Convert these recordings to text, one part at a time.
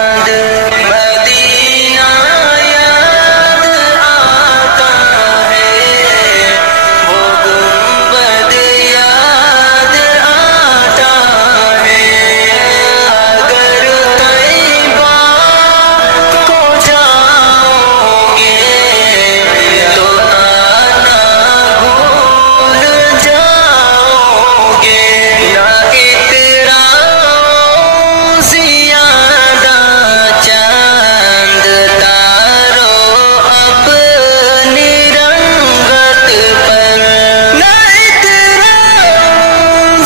Medina याद आता है, वो गुंबद याद आता है। अगर तैबा को जाओगे तो आना भूल जाओगे। ना इतराओ ज़ियादा चांद तारों अपनी रंगत पर। ना इतराओ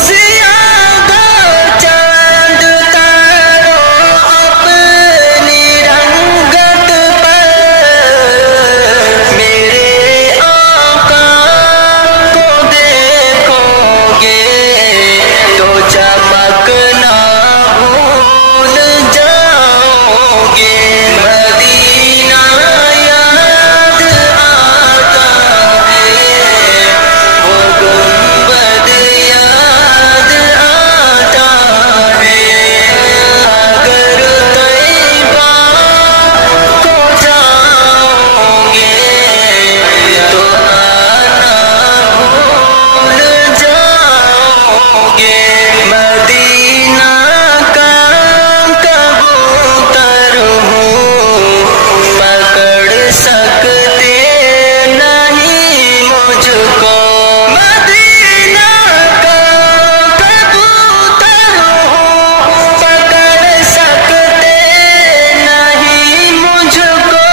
ज़ियादा चांद तारों अपनी रंगत पर। मेरे आका को देखोगे तो चमकना भूल जाओगे। मदीना याद आता है, वो गुंबद याद आता है। अगर तैबा को जाओगे तो आना भूल जाओगे। मदीना का कबूतर हूँ, पकड़ सकते नहीं मुझको। मदीना का कबूतर हूँ, पकड़ सकते नहीं मुझको।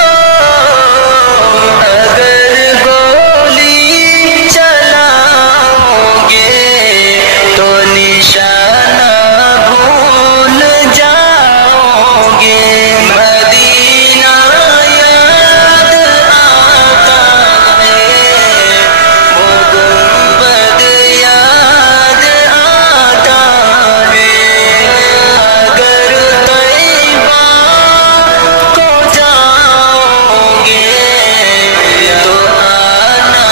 अगर गोली चलाओगे तो निशाना भूल जाओगे। मदीना याद आता है, वो गुंबद याद आता है। अगर तैबा को जाओगे तो आना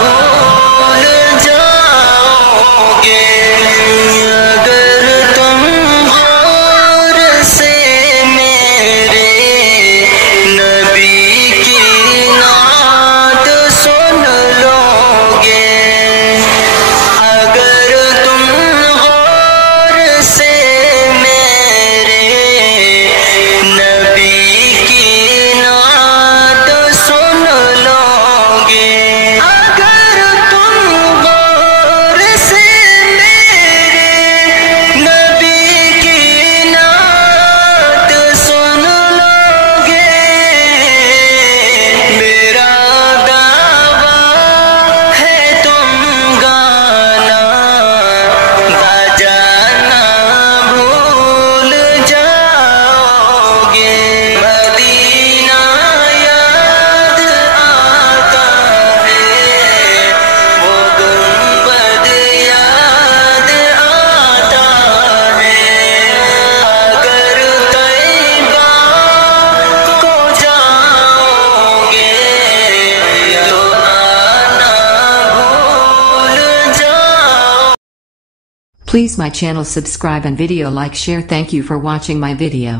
भूल जाओगे। अगर तुम गौर से मेरे नबी की नात सुन लोगे। अगर तुम गौर से मेरे नबी की नात सुन लोगे। अगर तुम गौर से मेरे नबी की नात सुन लोगे। मेरा दावा है तुम गाना बजाना भूल जाओगे। मदीना याद आता है, वो गुंबद याद आता है। अगर तैबा को जाओगे तो आना भूल जाओ। Please my channel subscribe and video like share. Thank you for watching my video.